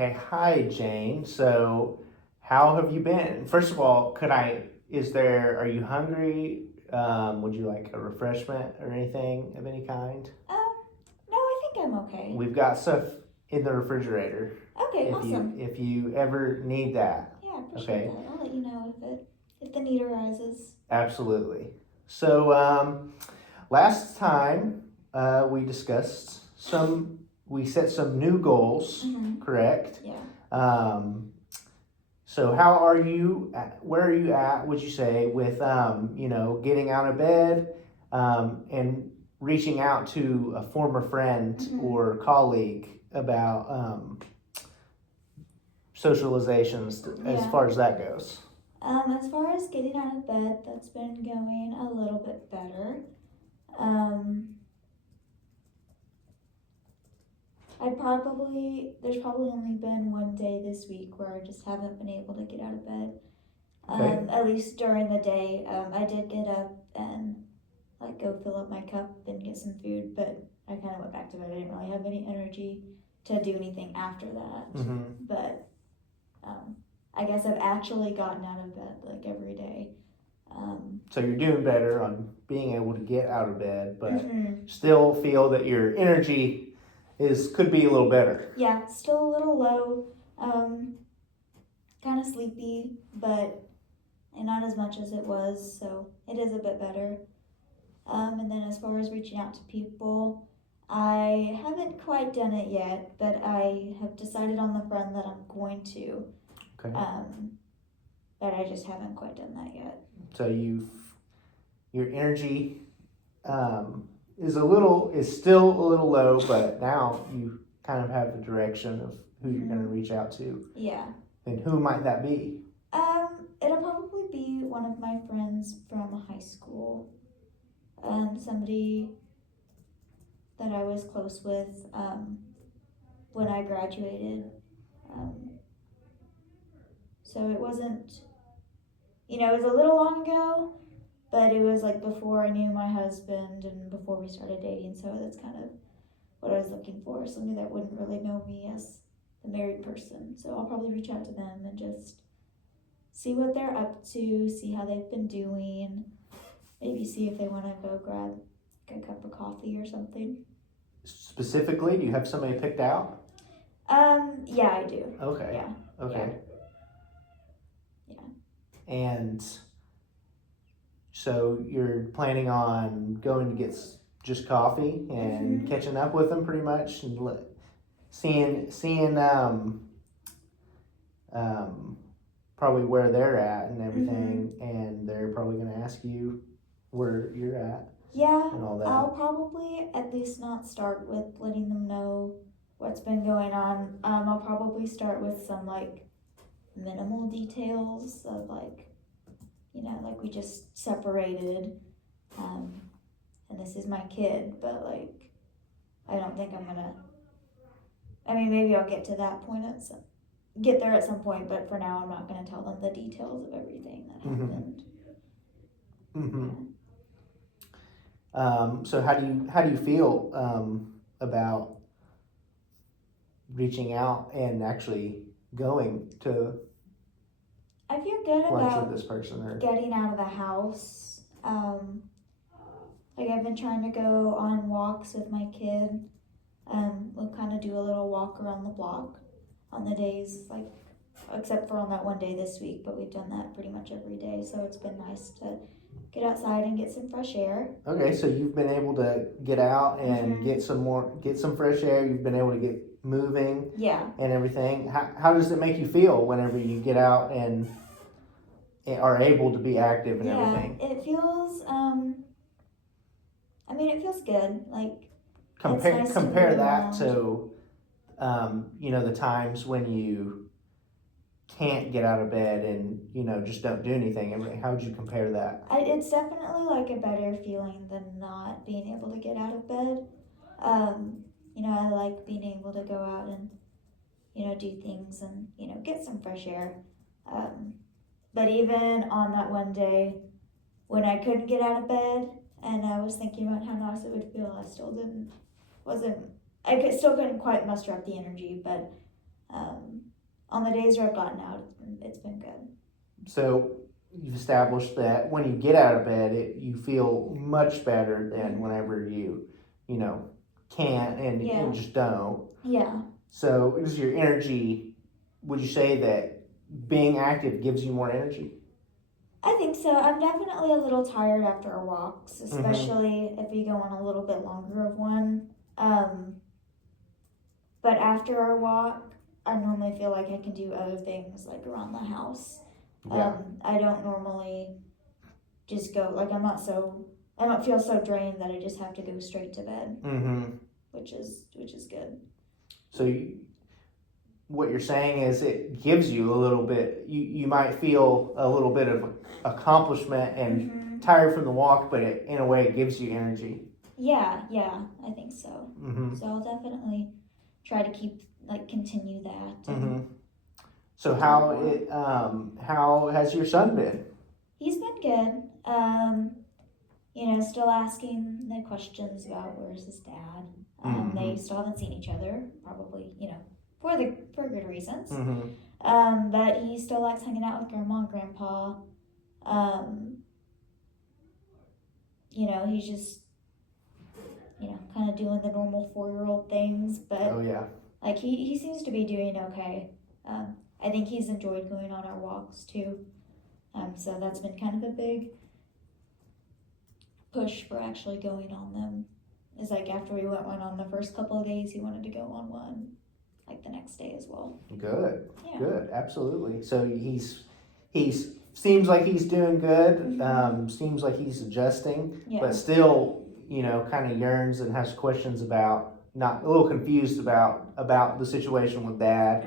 Okay, hi Jane. So, how have you been? First of all, are you hungry? Would you like a refreshment or anything of any kind? Um, no, I think I'm okay. We've got stuff in the refrigerator Okay, awesome. if you ever need that. Yeah, I appreciate Okay, that. I'll let you know if the need arises. absolutely. So, last time we discussed we set some new goals, Mm-hmm. correct? Yeah. Um, So how are you? Where are you at? Would you say with getting out of bed, and reaching out to a former friend Mm-hmm. or colleague about socializations as Yeah. far as that goes? As far as getting out of bed, that's been going a little bit better. Um, there's probably only been one day this week where I just haven't been able to get out of bed. Okay. At least during the day, I did get up and like go fill up my cup and get some food, but I kind of went back to bed. I didn't really have any energy to do anything after that. Mm-hmm. But I guess I've actually gotten out of bed like every day. So you're doing better on being able to get out of bed, but Mm-hmm. still feel that your energy is could be a little better. Yeah, still a little low, kind of sleepy, but not as much as it was, so it is a bit better. And then as far as reaching out to people, I haven't quite done it yet, but I have decided on the friend that I'm going to. Okay. But I just haven't quite done that yet. So your energy is still a little low, but now you kind of have the direction of who you're going to reach out to. Yeah. And who might that be? It'll probably be one of my friends from high school. Somebody that I was close with when I graduated. Um, so it wasn't, it was a little long ago, but it was like before I knew my husband and before we started dating. So that's kind of what I was looking for, somebody that wouldn't really know me as the married person. So I'll probably reach out to them and just see what they're up to, see how they've been doing, maybe see if they want to go grab a cup of coffee or something. Specifically, do you have somebody picked out? Yeah, I do. Okay. Yeah. Okay. Yeah. And so you're planning on going to get just coffee and catching up with them pretty much and seeing probably where they're at and everything, and they're probably going to ask you where you're at. Yeah, and all that. I'll probably at least not start with letting them know what's been going on. I'll probably start with some like minimal details of like, like we just separated, and this is my kid, but like, I don't think I'm gonna. I mean, maybe I'll get to that point get there at some point, but for now, I'm not gonna tell them the details of everything that happened. Mm-hmm. So how do you feel about reaching out and actually going to I feel good lunch about with this person or getting out of the house. Like I've been trying to go on walks with my kid. We'll kind of do a little walk around the block on the days, like except for on that one day this week, but we've done that pretty much every day. So it's been nice to get outside and get some fresh air. Okay, so you've been able to get out and get some fresh air. You've been able to get moving, and everything. How does it make you feel whenever you get out and are able to be active and everything? It feels. I mean, it feels good. Like compare that to, the times when you can't get out of bed and just don't do anything. How would you compare that? It's definitely like a better feeling than not being able to get out of bed. I like being able to go out and do things and get some fresh air. But even on that one day when I couldn't get out of bed and I was thinking about how nice it would feel, I still couldn't quite muster up the energy, but On the days where I've gotten out, it's been good. So you've established that when you get out of bed, you feel much better than whenever you can't and just don't. Yeah. So is your energy, would you say that being active gives you more energy? I think so. I'm definitely a little tired after our walks, especially if we go on a little bit longer of one. But after our walk, I normally feel like I can do other things like around the house. Yeah. I don't normally just go, like I don't feel so drained that I just have to go straight to bed, which is good. So what you're saying is it gives you a little bit, you might feel a little bit of accomplishment and tired from the walk, but in a way it gives you energy. Yeah, I think so. So I'll definitely try to continue that. So how has your son been? He's been good. Still asking the questions about where's his dad. They still haven't seen each other, probably, for good reasons. But he still likes hanging out with grandma and grandpa. He's just, kind of doing the normal 4-year-old things, but oh yeah, like he seems to be doing okay. I think he's enjoyed going on our walks too. So that's been kind of a big push for actually going on them. It's like after we went on the first couple of days, he wanted to go on one like the next day as well. Good. Yeah. Good, absolutely. So he's seems like he's doing good. Seems like he's adjusting, but still, kind of yearns and has questions about, not a little confused about the situation with dad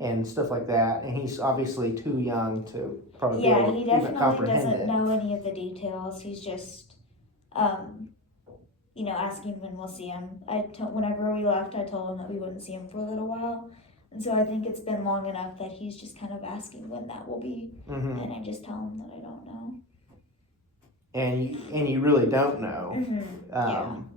and stuff like that. And he's obviously too young to probably be able to even comprehend doesn't know any of the details. He's just asking when we'll see him. Whenever we left, I told him that we wouldn't see him for a little while. And so I think it's been long enough that he's just kind of asking when that will be. And I just tell him that I don't know. And you really don't know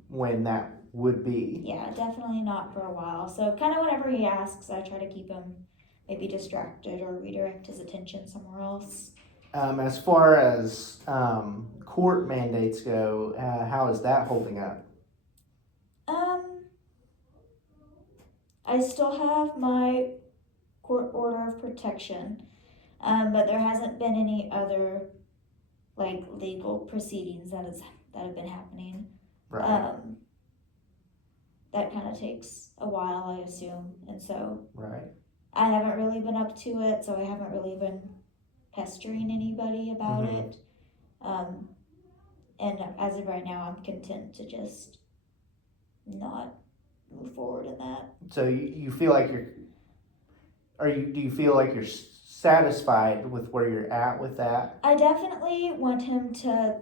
when that would be. Yeah, definitely not for a while. So kind of whenever he asks, I try to keep him maybe distracted or redirect his attention somewhere else. As far as court mandates go, how is that holding up? I still have my court order of protection, but there hasn't been any other legal proceedings that have been happening. Right. That kind of takes a while, I assume, and so right. I haven't really been up to it, so I haven't really been pestering anybody about it. And as of right now, I'm content to just not move forward in that. So you feel like do you feel like you're satisfied with where you're at with that? I definitely want him to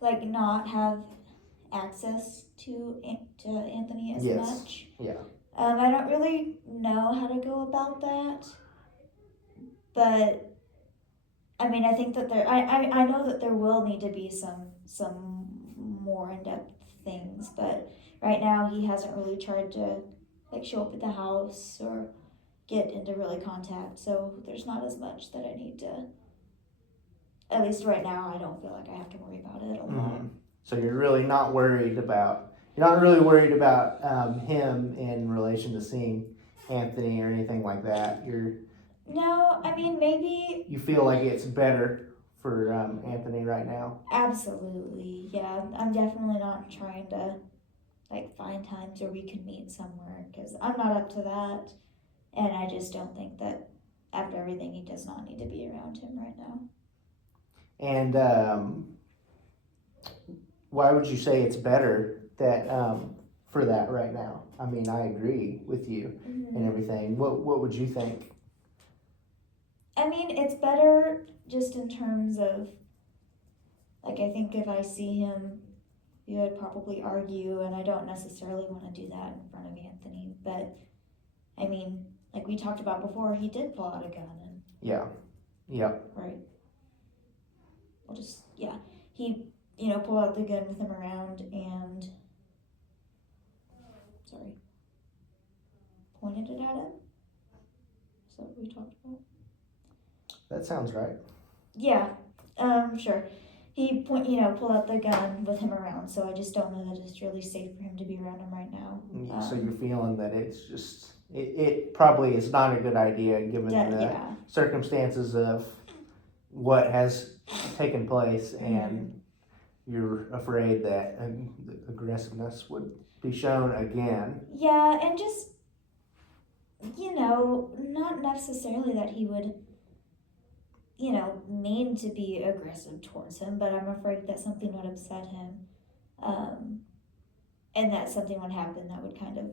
not have access to Anthony as much. Yeah. I don't really know how to go about that, but I mean, I think that I know that there will need to be some more in-depth things, but right now he hasn't really tried to show up at the house or get into really contact, so there's not as much that I need to, at least right now, I don't feel like I have to worry about it a lot. So you're really not worried about him in relation to seeing Anthony or anything like that. No, I mean, maybe you feel like it's better for Anthony right now. Absolutely, yeah. I'm definitely not trying to find times where we can meet somewhere, because I'm not up to that, and I just don't think that after everything, he does not need to be around him right now. And why would you say it's better that for that right now? I mean, I agree with you and everything. What would you think? I mean, it's better just in terms of, I think if I see him, we would probably argue, and I don't necessarily want to do that in front of Anthony, but, I mean, like we talked about before, he did pull out a gun. And yeah. Right. He, pulled out the gun with him around, and, pointed it at him. So we talked about. That sounds right. Yeah, sure. He pulled out the gun with him around, so I just don't know that it's really safe for him to be around him right now. So you're feeling that it's just, it probably is not a good idea given the circumstances of what has taken place, and you're afraid that aggressiveness would be shown again. Yeah, and just, not necessarily that he would, mean to be aggressive towards him, but I'm afraid that something would upset him, and that something would happen that would kind of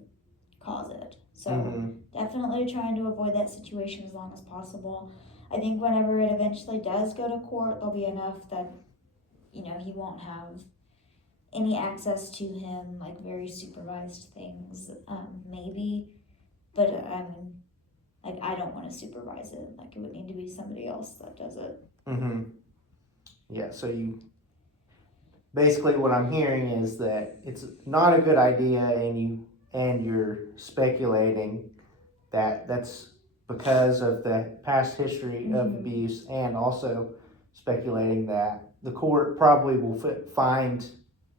cause it. So definitely trying to avoid that situation as long as possible. I think whenever it eventually does go to court, there'll be enough that, he won't have any access to him, like very supervised things, maybe, but I mean, like, I don't want to supervise it. Like, it would need to be somebody else that does it. Yeah, so you, basically what I'm hearing is that it's not a good idea, and you're speculating that that's because of the past history of abuse, and also speculating that the court probably will find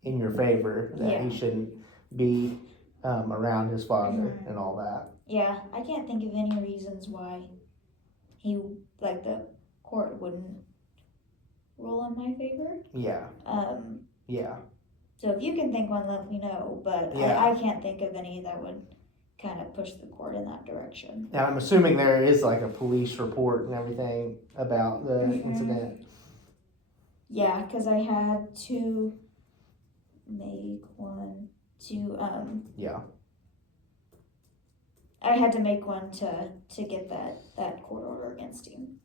in your favor that he shouldn't be around his father and all that. Yeah, I can't think of any reasons why the court wouldn't rule in my favor. Yeah. Yeah. So if you can think one, let me know, but I can't think of any that would kind of push the court in that direction. Now, I'm assuming there is like a police report and everything about the incident. Yeah, because I had to make one I had to make one to get that court order against him.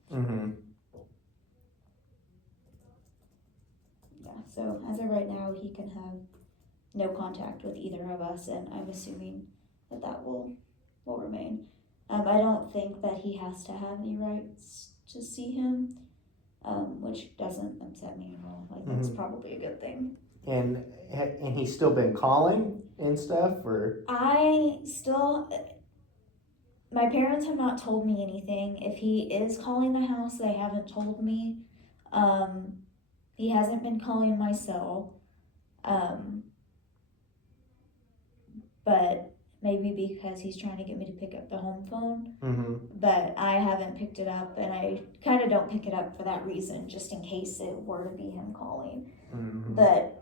Yeah, so as of right now, he can have no contact with either of us, and I'm assuming that will remain. I don't think that he has to have any rights to see him, which doesn't upset me at all. Like, that's probably a good thing. And he's still been calling and stuff, or? My parents have not told me anything. If he is calling the house, they haven't told me. He hasn't been calling my cell. But maybe because he's trying to get me to pick up the home phone. But I haven't picked it up, and I kind of don't pick it up for that reason, just in case it were to be him calling. But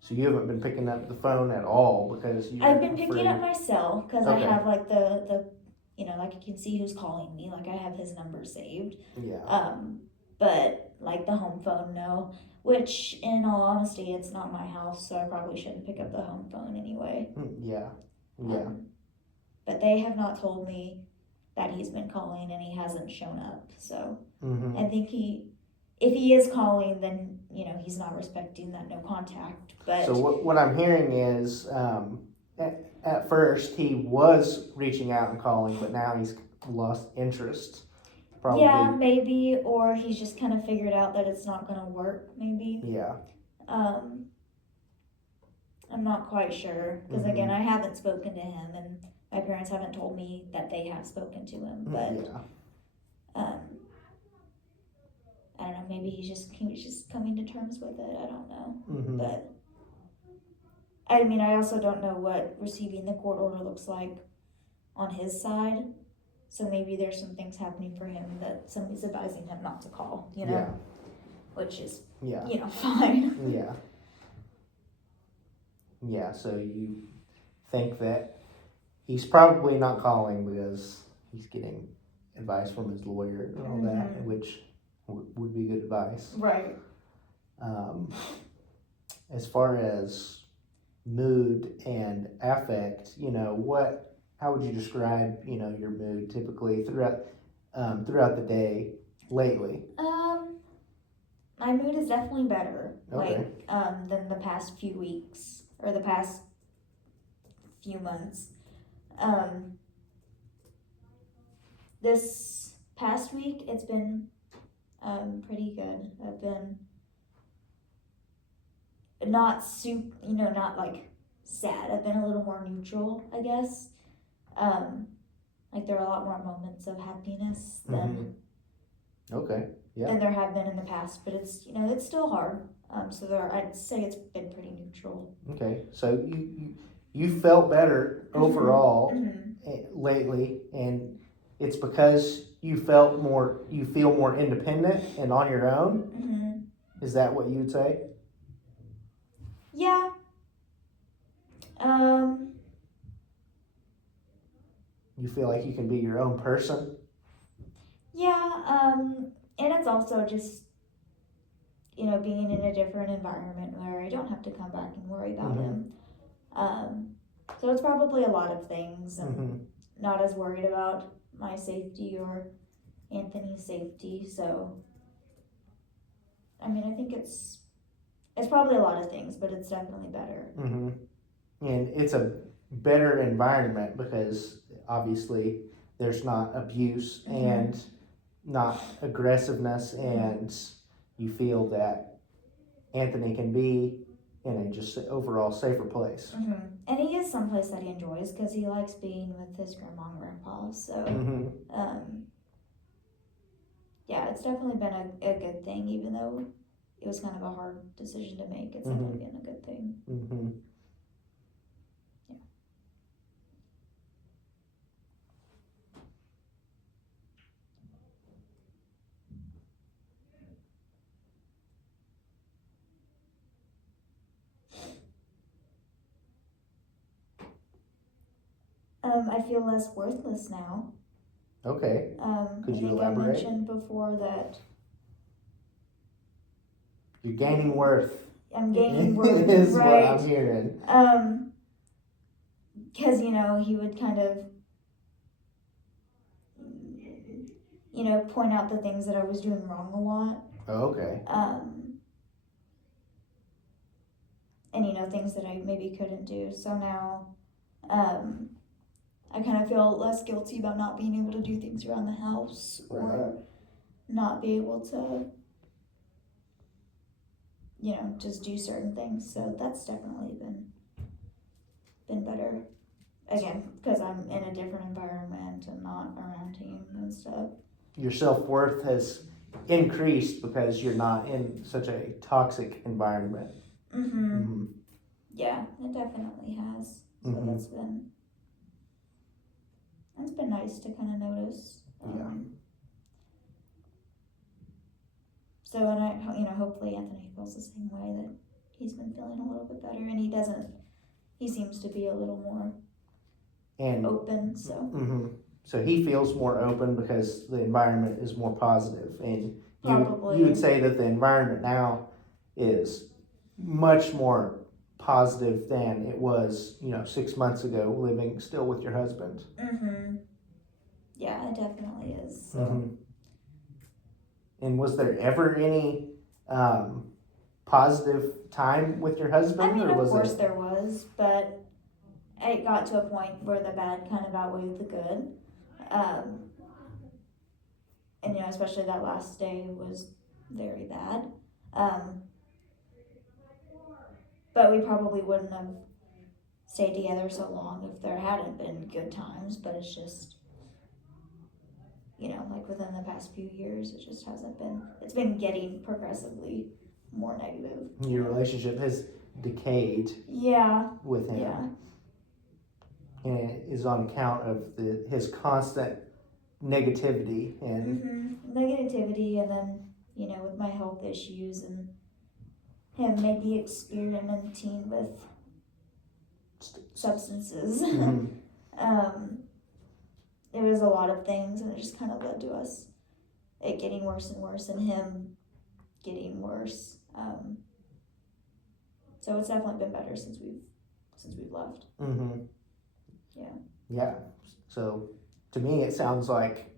so you haven't been picking up the phone at all because I've been picking up my cell because I have like the like, you can see who's calling me. Like, I have his number saved. Yeah. But like the home phone, no. Which, in all honesty, it's not my house, so I probably shouldn't pick up the home phone anyway. Yeah. But they have not told me that he's been calling, and he hasn't shown up. So I think if he is calling, then he's not respecting that no contact. But so what I'm hearing is, at first he was reaching out and calling, but now he's lost interest. Probably. Yeah, maybe, or he's just kind of figured out that it's not going to work, maybe. Yeah. I'm not quite sure, because again, I haven't spoken to him, and my parents haven't told me that they have spoken to him, but I don't know, maybe he was just coming to terms with it, I don't know. But I mean, I also don't know what receiving the court order looks like on his side. So maybe there's some things happening for him that somebody's advising him not to call, which is, fine. Yeah, so you think that he's probably not calling because he's getting advice from his lawyer and all that, which would be good advice. Right. As far as mood and affect, how would you describe, your mood typically throughout the day lately? My mood is definitely better, okay. Than the past few weeks or the past few months. This past week, it's been pretty good. I've been not like sad. I've been a little more neutral, I guess. Like there are a lot more moments of happiness than Okay. Yeah. than there have been in the past, but it's it's still hard. So I'd say it's been pretty neutral. Okay. So you felt better overall Mm-hmm. lately, and it's because you feel more independent and on your own. Mm-hmm. Is that what you'd say? Yeah. You feel like you can be your own person? Yeah. And it's also just being in a different environment where I don't have to come back and worry about him. So it's probably a lot of things, and not as worried about my safety or Anthony's safety. So, I mean, I think it's probably a lot of things, but it's definitely better. And it's a better environment because obviously there's not abuse and not aggressiveness, and you feel that Anthony can be in a just overall safer place. And he is someplace that he enjoys because he likes being with his grandma and grandpa. So, yeah, it's definitely been a good thing, even though it was kind of a hard decision to make. It's definitely been a good thing. Yeah. I feel less worthless now. Okay. Could you elaborate? I mentioned before that you're gaining worth. I'm gaining worth, is right? What I'm hearing. Because he would kind of point out the things that I was doing wrong a lot. Oh, okay. And things that I maybe couldn't do. So now, I kind of feel less guilty about not being able to do things around the house or not be able to, just do certain things. So that's definitely been better. Again, because I'm in a different environment and not around him and stuff. Your self-worth has increased because you're not in such a toxic environment. Yeah, it definitely has. So that's been nice to kind of notice. So, and I, hopefully Anthony feels the same way, that he's been feeling a little bit better, and he seems to be a little more open. So. So he feels more open because the environment is more positive, and Probably. you would say that the environment now is much more positive than it was 6 months ago, living still with your husband. Yeah, it definitely is. So. And was there ever any positive time with your husband? I mean, of course there was, but it got to a point where the bad kind of outweighed the good. And especially that last day was very bad. But we probably wouldn't have stayed together so long if there hadn't been good times. But it's just, like within the past few years, it just hasn't been. It's been getting progressively more negative. Your relationship has decayed. Yeah. With him. Yeah. And it is on account of his constant negativity and negativity, and then with my health issues and him maybe experimenting with substances. It was a lot of things, and it just kind of led to us it getting worse and worse, and him getting worse. So it's definitely been better since we've left. Yeah. So to me, it sounds like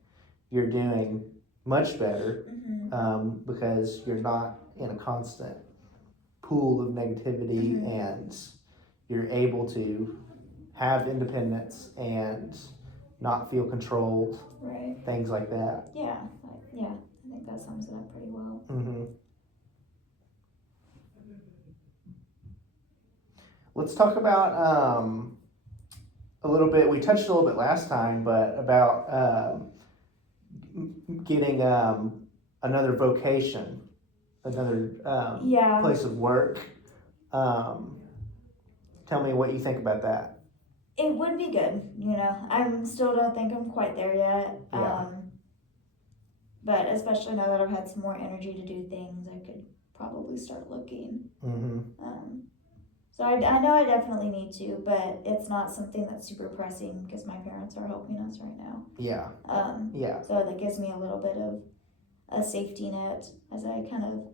you're doing much better because you're not in a constant pool of negativity, and you're able to have independence and not feel controlled. Right. Things like that. Yeah. I think that sums it up pretty well. Let's talk about a little bit. We touched a little bit last time, but about getting another vocation, another place of work. Tell me what you think about that. It would be good, I still don't think I'm quite there yet. Yeah. But especially now that I've had some more energy to do things, I could probably start looking. Mm-hmm. So I know I definitely need to, but it's not something that's super pressing because my parents are helping us right now. Yeah. So that gives me a little bit of a safety net as I kind of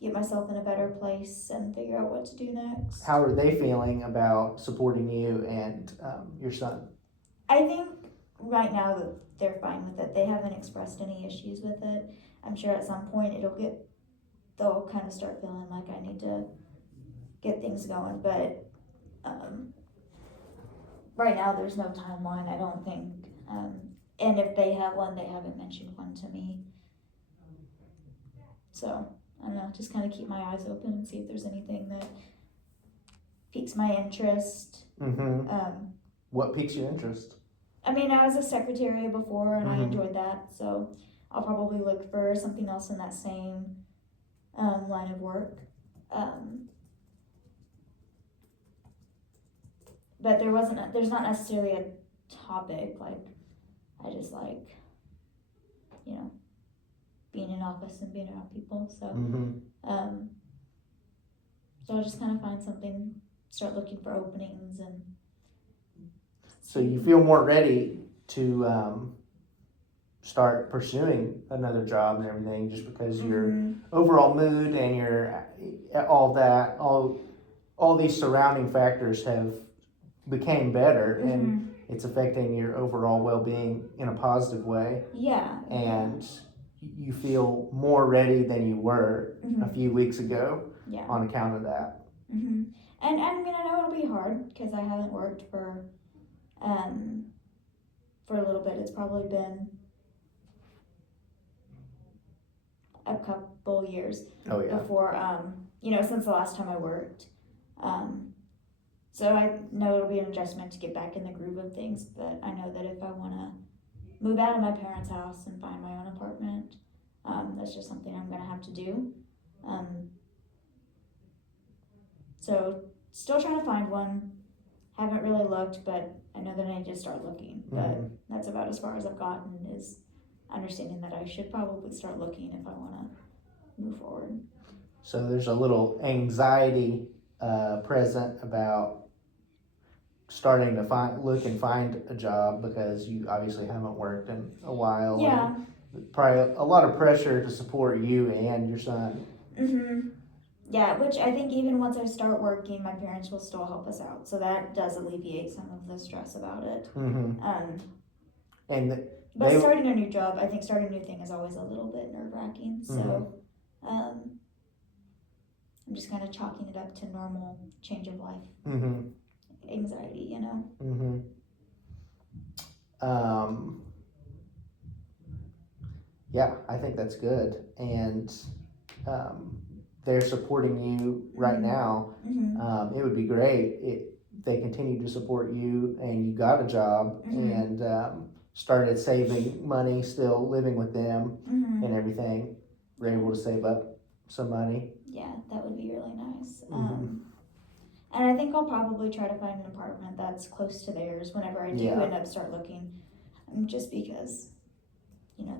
get myself in a better place and figure out what to do next. How are they feeling about supporting you and your son? I think right now that they're fine with it. They haven't expressed any issues with it. I'm sure at some point they'll kind of start feeling like I need to get things going, but right now there's no timeline, I don't think. And if they have one, they haven't mentioned one to me. So I don't know, just kind of keep my eyes open and see if there's anything that piques my interest. Mm-hmm. What piques your interest? I mean, I was a secretary before and I enjoyed that, so I'll probably look for something else in that same line of work. But there's not necessarily a topic, like, I just like, being in office and being around people, so, so I'll just kind of find something, start looking for openings and. So you feel more ready to start pursuing another job and everything just because your overall mood and your all these surrounding factors have became better and it's affecting your overall well-being in a positive way. Yeah. And you feel more ready than you were a few weeks ago on account of that. And I mean, I know it'll be hard because I haven't worked for a little bit. It's probably been a couple years before, since the last time I worked. So I know it'll be an adjustment to get back in the groove of things, but I know that if I want to move out of my parents' house and find my own apartment, that's just something I'm going to have to do. So still trying to find one. Haven't really looked, but I know that I need to start looking. But that's about as far as I've gotten, is understanding that I should probably start looking if I want to move forward. So there's a little anxiety present about starting to look and find a job because you obviously haven't worked in a while. Yeah. Probably a lot of pressure to support you and your son. Yeah, which I think even once I start working, my parents will still help us out. So that does alleviate some of the stress about it. But starting a new job, I think starting a new thing is always a little bit nerve-wracking. So I'm just kind of chalking it up to normal change of life anxiety, Yeah, I think that's good. And they're supporting you right now. It would be great if they continue to support you and you got a job and started saving money, still living with them and everything. We're able to save up some money. Yeah, that would be really nice. And I think I'll probably try to find an apartment that's close to theirs whenever I do end up start looking. Just because,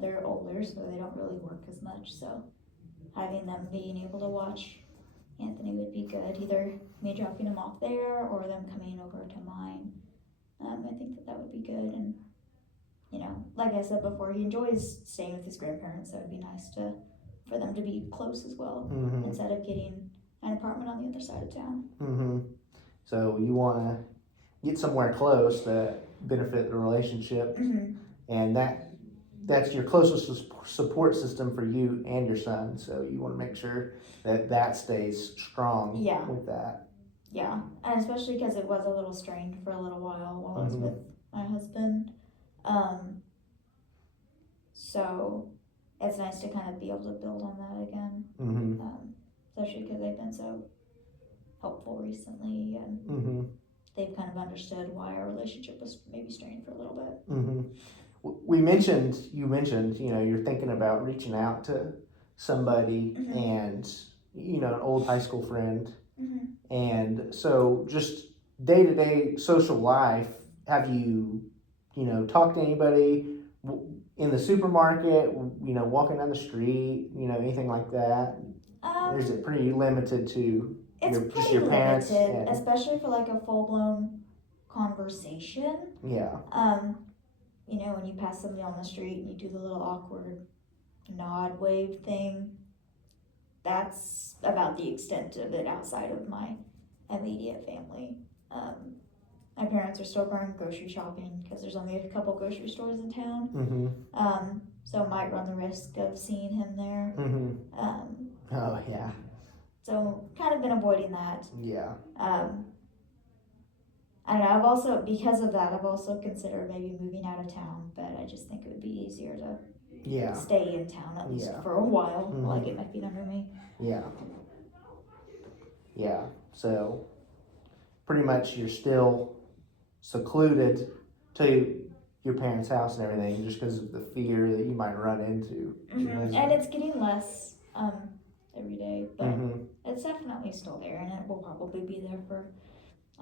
they're older, so they don't really work as much. So having them being able to watch Anthony would be good. Either me dropping him off there or them coming over to mine. I think that would be good. And, like I said before, he enjoys staying with his grandparents. So it would be nice for them to be close as well instead of getting an apartment on the other side of town. So you want to get somewhere close that benefit the relationship, and that's your closest support system for you and your son. So you want to make sure that stays strong with that. Yeah, and especially because it was a little strained for a little while I was with my husband. So it's nice to kind of be able to build on that again. Especially because they've been so helpful recently, and they've kind of understood why our relationship was maybe strained for a little bit. Mm-hmm. You mentioned, you're thinking about reaching out to somebody Mm-hmm. and, an old high school friend. Mm-hmm. And so just day-to-day social life, have you, talked to anybody in the supermarket, walking down the street, anything like that? Or is it pretty limited to it's just your parents? limited, especially for like a full-blown conversation. Yeah. When you pass somebody on the street and you do the little awkward nod wave thing, that's about the extent of it outside of my immediate family. My parents are still going grocery shopping because there's only a couple grocery stores in town. Mm-hmm. So I might run the risk of seeing him there. Mm-hmm. Oh, yeah. So kind of been avoiding that. Yeah. I don't know, because of that, I've also considered maybe moving out of town, but I just think it would be easier to stay in town at least for a while while I get my feet under me. Yeah. Yeah. So pretty much you're still secluded to your parents' house and everything just because of the fear that you might run into. Mm-hmm. And it's getting less every day, but it's definitely still there, and it will probably be there for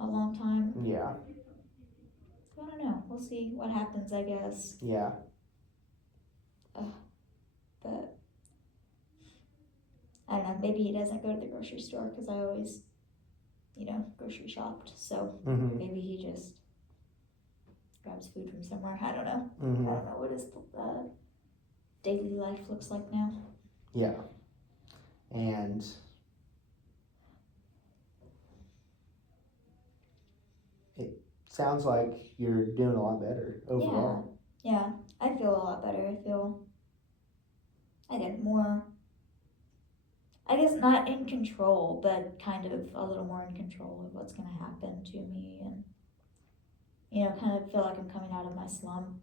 a long time. Yeah. I don't know. We'll see what happens, I guess. Yeah. But I don't know. Maybe he doesn't go to the grocery store because I always, grocery shopped. So maybe he just grabs food from somewhere. I don't know. I don't know what his daily life looks like now. Yeah. And it sounds like you're doing a lot better overall. Yeah. I feel a lot better. I get more, I guess not in control, but kind of a little more in control of what's going to happen to me, and kind of feel like I'm coming out of my slump.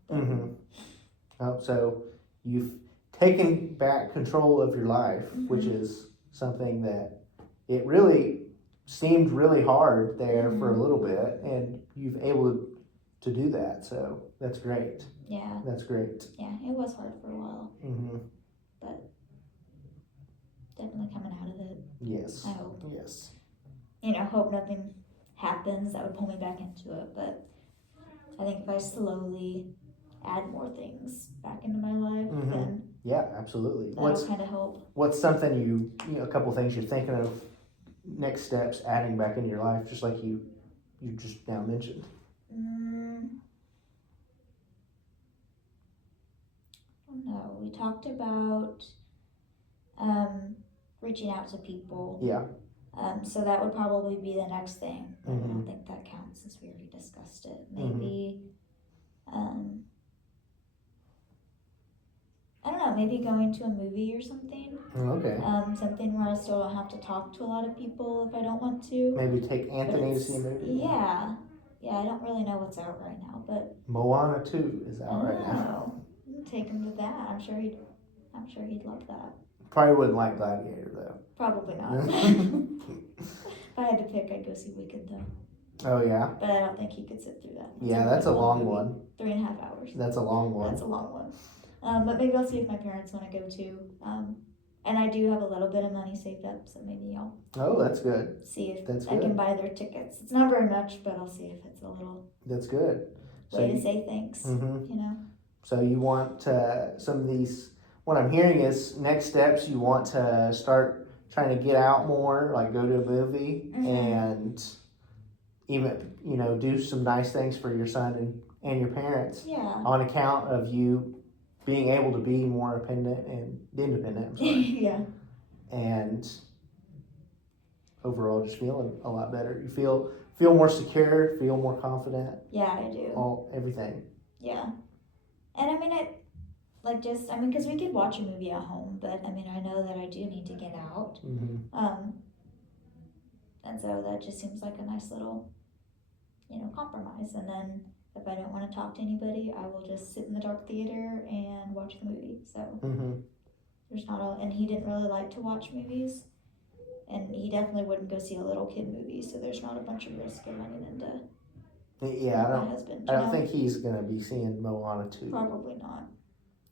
Oh, so you've taken back control of your life, which is something that it really seemed really hard there for a little bit, and you've able to do that. So that's great. Yeah. That's great. Yeah, it was hard for a while. But definitely coming out of it. Yes. I hope. Yes. Hope nothing happens that would pull me back into it. But I think if I slowly add more things back into my life, then yeah, absolutely. That'll kind of help. What's something a couple things you're thinking of, next steps adding back into your life, just like you just now mentioned? I don't know. We talked about reaching out to people. Yeah. So that would probably be the next thing. But I don't think that counts since we already discussed it. Maybe, I don't know, maybe going to a movie or something. Okay. Something where I still don't have to talk to a lot of people if I don't want to. Maybe take Anthony to see a movie. Yeah. Yeah, I don't really know what's out right now, but Moana 2 is out right now. Take him to that. I'm sure he'd love that. Probably wouldn't like Gladiator though. Probably not. If I had to pick, I'd go see Wicked though. Oh yeah. But I don't think he could sit through that. That's a long one. 3.5 hours. That's a long one. That's a long one. But maybe I'll see if my parents want to go too. And I do have a little bit of money saved up, so maybe I'll. Oh, that's good. See if I can buy their tickets. It's not very much, but I'll see if it's a little. That's good. Way to say thanks. So you want some of these. What I'm hearing is next steps. You want to start trying to get out more, like go to a movie and even do some nice things for your son and your parents. Yeah. On account of you being able to be more independent. I'm sorry. Yeah. And overall, just feeling a lot better. You feel more secure, feel more confident. Yeah, I do. Everything. Yeah. And I mean, because we could watch a movie at home, but I mean, I know that I do need to get out. And so that just seems like a nice little, compromise. And then if I don't want to talk to anybody, I will just sit in the dark theater and watch the movie. So there's not and he didn't really like to watch movies. And he definitely wouldn't go see a little kid movie, so there's not a bunch of risk of running into Yeah, my husband. I don't think he's gonna be seeing Moana 2. Probably not.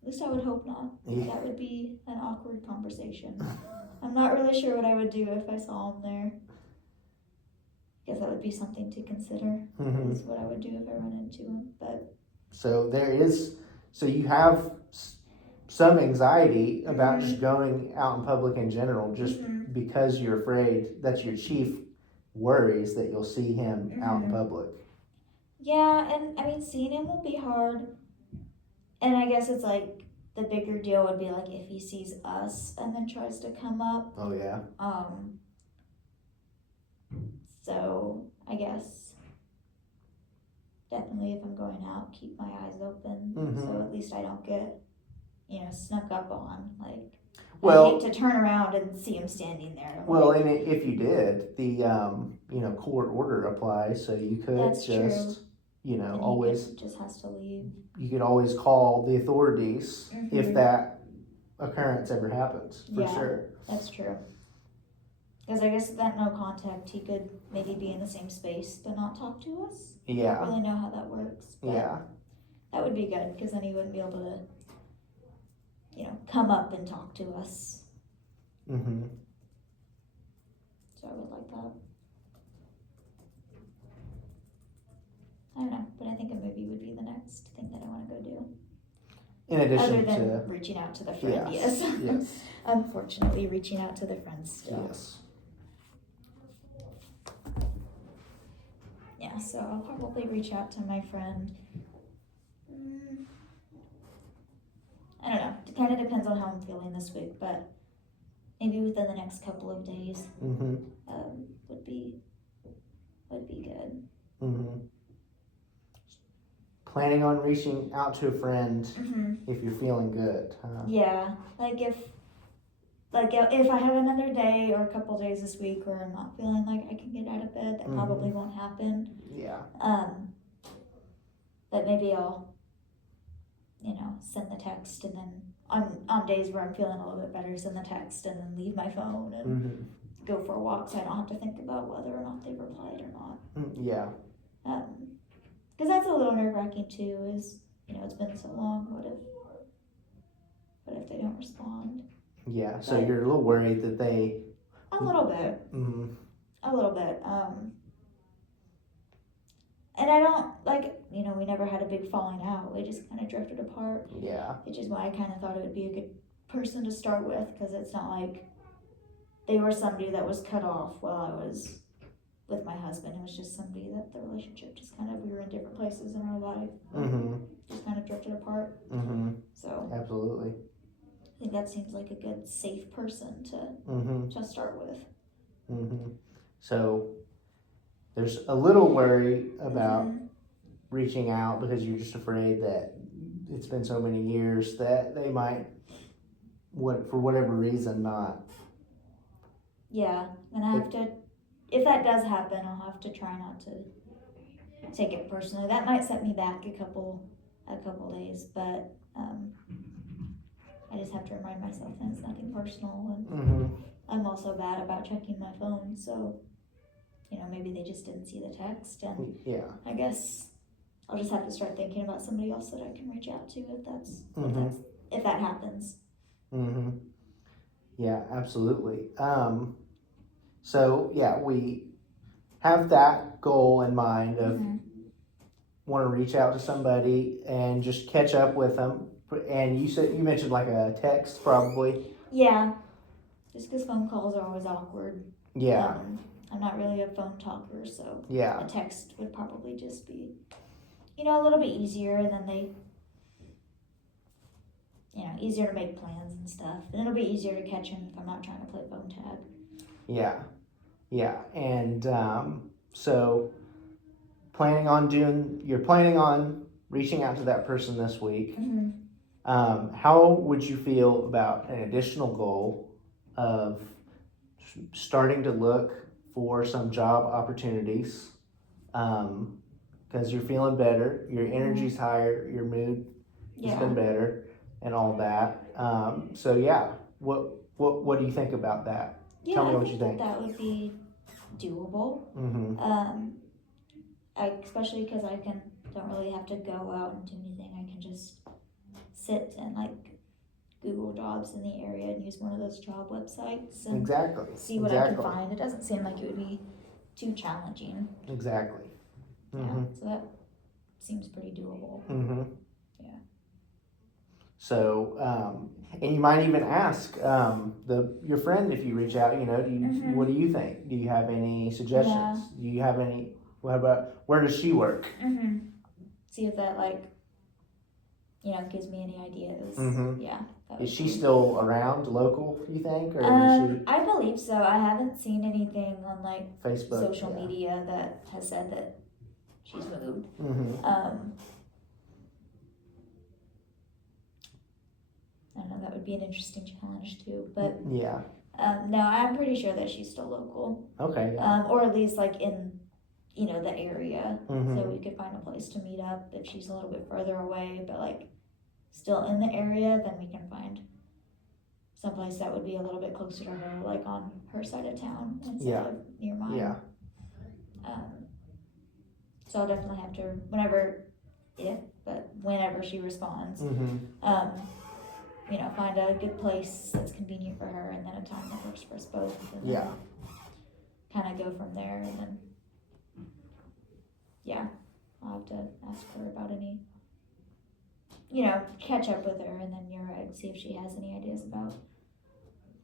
At least I would hope not. Yeah. That would be an awkward conversation. I'm not really sure what I would do if I saw him there. Guess that would be something to consider. Is what I would do if I run into him. But so you have some anxiety about just going out in public in general, just because you're afraid. That's your chief worries, that you'll see him out in public. Yeah, and I mean, seeing him will be hard. And I guess it's like the bigger deal would be like if he sees us and then tries to come up. Oh yeah. So I guess definitely if I'm going out, keep my eyes open, so at least I don't get, snuck up on. Like, I hate to turn around and see him standing there. Well, and if you did, the court order applies, so you could always just has to leave. You could always call the authorities if that occurrence ever happens. For sure. That's true. Because I guess that no contact, he could maybe be in the same space but not talk to us. Yeah. I don't really know how that works. But that would be good, because then he wouldn't be able to, come up and talk to us. So I would like that. I don't know, but I think a movie would be the next thing that I want to go do. In addition Other than reaching out to the friend, yes. Unfortunately, reaching out to the friends still. Yes. Yeah, so I'll probably reach out to my friend. I don't know. It kind of depends on how I'm feeling this week, but maybe within the next couple of days would be good. Planning on reaching out to a friend if you're feeling good. Yeah, like if I have another day or a couple days this week where I'm not feeling like I can get out of bed, that probably won't happen. Yeah. But maybe I'll, send the text, and then on days where I'm feeling a little bit better, send the text and then leave my phone and go for a walk, so I don't have to think about whether or not they replied or not. Yeah. Because that's a little nerve-wracking too, is, it's been so long, what if they don't respond? Yeah, so you're a little worried that they... A little bit. A little bit. And I don't, we never had a big falling out. We just kind of drifted apart. Yeah. Which is why I kind of thought it would be a good person to start with, because it's not like they were somebody that was cut off while I was with my husband. It was just somebody that the relationship just kind of, we were in different places in our life. Just kind of drifted apart. So. Absolutely. I think that seems like a good, safe person to start with. So there's a little worry about reaching out, because you're just afraid that it's been so many years that they might, for whatever reason, not. Yeah, and I have to, if that does happen, I'll have to try not to take it personally. That might set me back a couple days, but I just have to remind myself that it's nothing personal, and I'm also bad about checking my phone, so maybe they just didn't see the text, and I guess I'll just have to start thinking about somebody else that I can reach out to if that happens. Yeah, absolutely. So yeah, we have that goal in mind of want to reach out to somebody and just catch up with them. And you mentioned like a text, probably. Yeah, just because phone calls are always awkward. Yeah. I'm not really a phone talker, so a text would probably just be, a little bit easier, and then they, easier to make plans and stuff. And it'll be easier to catch them if I'm not trying to play phone tag. Yeah. And so you're planning on reaching out to that person this week. How would you feel about an additional goal of starting to look for some job opportunities? Because you're feeling better, your energy's higher, your mood has been better, and all that. So yeah, what do you think about that? Yeah, Tell me I what think you think. that would be doable. Especially because I don't really have to go out and do anything. I can just sit and like Google jobs in the area and use one of those job websites and see what I can find. It doesn't seem like it would be too challenging. Exactly. Yeah, so that seems pretty doable. Yeah. So, and you might even ask your friend if you reach out. You know, what do you think? Do you have any suggestions? Yeah. Do you have any? What about where does she work? See if that gives me any ideas. Yeah. Is she still around, local? You think, or is she? I believe so. I haven't seen anything on Facebook, social media that has said that she's moved. I don't know. That would be an interesting challenge too. But yeah. No, I'm pretty sure that she's still local. Okay. Or at least in the area, so we could find a place to meet up. If she's a little bit further away, but still in the area, then we can find someplace that would be a little bit closer to her, on her side of town instead of near mine. Yeah. So I'll definitely have to, whenever she responds, find a good place that's convenient for her, and then a time that works for us both. And kind of go from there, and then I'll have to ask her about any, catch up with her, and then you're right, see if she has any ideas about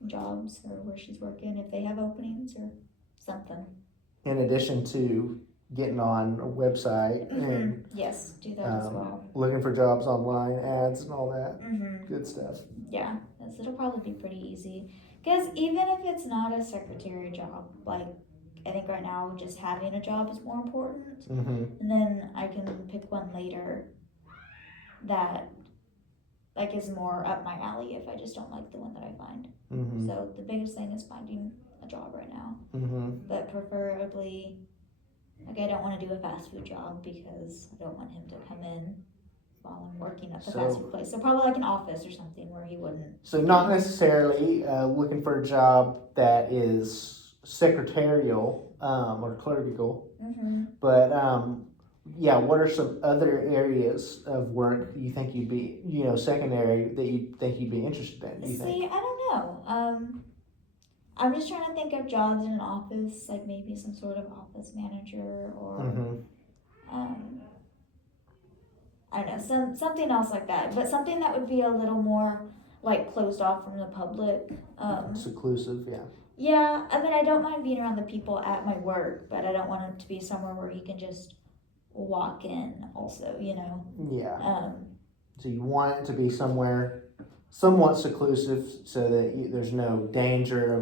jobs or where she's working, if they have openings or something. In addition to getting on a website and yes, do that as well. Looking for jobs online, ads and all that good stuff. Yeah, it'll probably be pretty easy, because even if it's not a secretary job, I think right now just having a job is more important, and then I can pick one later that is more up my alley if I just don't like the one that I find. So the biggest thing is finding a job right now, but preferably, I don't want to do a fast food job because I don't want him to come in while I'm working at the fast food place. So probably an office or something where he wouldn't. So not necessarily looking for a job that is secretarial or clerical, but what are some other areas of work you think you'd be, secondary that you think you'd be interested in? I don't know. I'm just trying to think of jobs in an office, maybe some sort of office manager or I don't know, something else like that, but something that would be a little more closed off from the public. Seclusive, yeah. Yeah, I don't mind being around the people at my work, but I don't want it to be somewhere where he can just walk in also, Yeah. So you want it to be somewhere somewhat seclusive so that there's no danger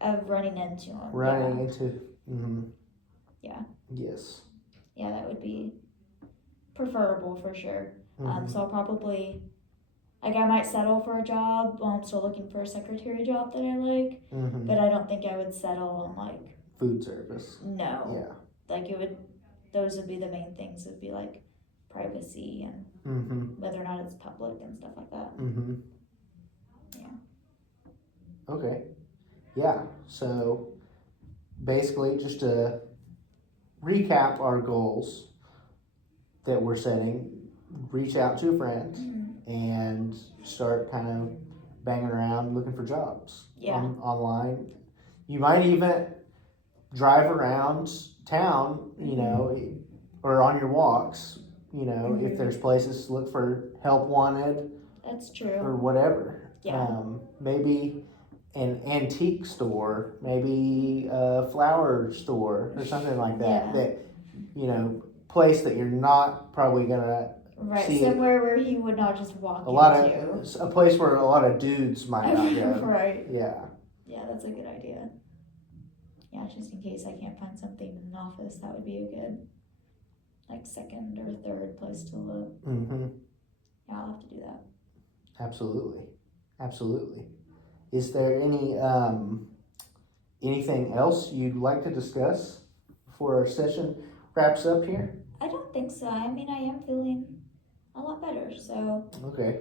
of running into him. Yeah. Yes. Yeah, that would be preferable for sure. So I'll probably, I might settle for a job while I'm still looking for a secretary job that I like, but I don't think I would settle on food service. No. Yeah. Those would be the main things. It would be privacy and whether or not it's public and stuff like that. Yeah. Okay. Yeah. So basically, just to recap our goals that we're setting, reach out to a friend and start kind of banging around looking for jobs online. You might even drive around town, or on your walks, if there's places to look for help wanted. That's true. Or whatever. Yeah. Maybe an antique store, maybe a flower store or something like that. Yeah. That, place that you're not probably gonna see somewhere where he would not just walk a place where a lot of dudes might not go. Right. Yeah. Yeah, that's a good idea. Yeah, just in case I can't find something in an office, that would be a good second or third place to look. Yeah, I'll have to do that. Absolutely. Is there anything else you'd like to discuss before our session wraps up here? I don't think so. I am feeling a lot better, so. Okay.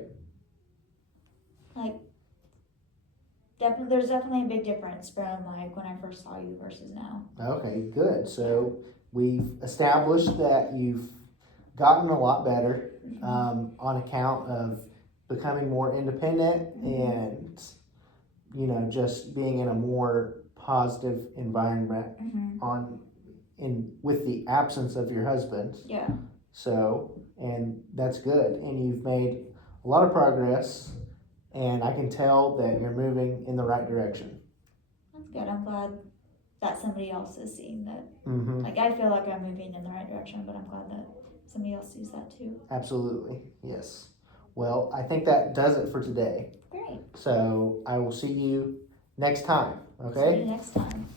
there's definitely a big difference from like when I first saw you versus now. Okay, good. So we've established that you've gotten a lot better on account of becoming more independent and, you know, just being in a more positive environment with the absence of your husband. Yeah. So, and that's good. And you've made a lot of progress, and I can tell that you're moving in the right direction. That's good. I'm glad that somebody else is seeing that. Mm-hmm. Like, I feel like I'm moving in the right direction, but I'm glad that somebody else sees that too. Absolutely. Yes. Well, I think that does it for today. Great. So I will see you next time. Okay? See you next time.